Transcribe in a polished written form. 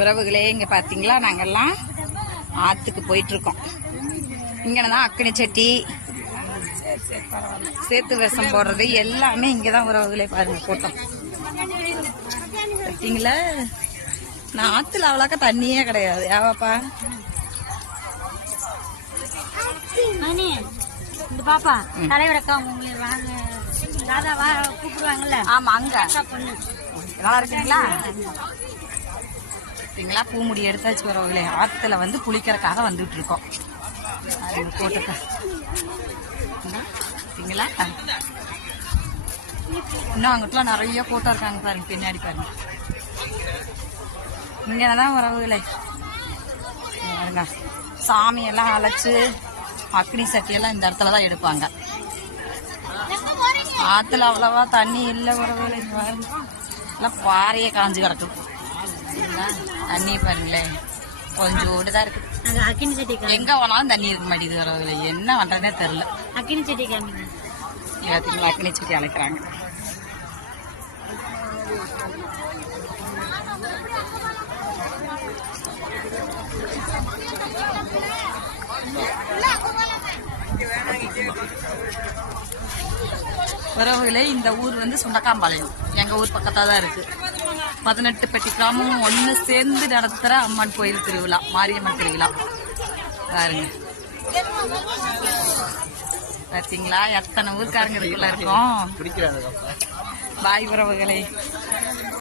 உறவுகளே, இங்க பாத்தீங்களா, நாங்கெல்லாம் ஆத்துக்கு போயிட்டு இருக்கோம். இங்கதான் அக்கினி சட்டி, சேத்து விஷம் போடுறது எல்லாமே இங்கதான் உறவுகளே. பாருங்க கூட்டம் பார்த்தீங்களா. நான் ஆத்துல அவ்வளோக்கா தண்ணியே கிடையாது. ஏவாப்பா இந்த பாப்பா தலைவிடக்கம் கூப்பிடுவாங்கல்ல. ஆமா, அங்க நல்லா இருக்குங்களா? பார்த்தீங்களா, பூமுடி எடுத்தாச்சு வரவங்களே. ஆத்துல வந்து குளிக்கிறதுக்காக வந்துட்டு இருக்கோம். கூட்டத்தை பார்த்தீங்களா. இன்னும் அங்கிட்டலாம் நிறைய கூட்டம் இருக்காங்க பாருங்க, பின்னாடி பாருங்க. இங்கதான் உறவுகளே பாருங்க, சாமியெல்லாம் அழைச்சு அக்னி சட்டியெல்லாம் இந்த இடத்துல தான் எடுப்பாங்க. ஆத்துல அவ்வளவா தண்ணி இல்லை உறவுகளே. எல்லாம் பாறையே காஞ்சு கிடக்கும். தண்ணி பாருங்களேன், கொஞ்சோடு தான் இருக்கு. அக்கினி சட்டி எங்க போனாலும் தண்ணி இருக்க மாட்டேங்குது உறவுகளே. என்ன பண்றதே தெரியல. அக்கினி சட்டி காமிங்க. எல்லாத்தையும் அக்னி சட்டி அழைக்கிறாங்க. உறவுகளே, இந்த ஊர் வந்து சுண்டக்காம்பாளையம், எங்க ஊர் பக்கத்தா தான் இருக்கு. 18 பட்டி கிராமம் ஒண்ணு சேர்ந்து நடத்துற அம்மன் கோயில் திருவிழா, மாரியம்மன் திருவிழா பாருங்க. பாத்தீங்களா, எத்தனை ஊருக்காரங்க இருக்குள்ள இருக்கோம். பாய் உறவுகளே.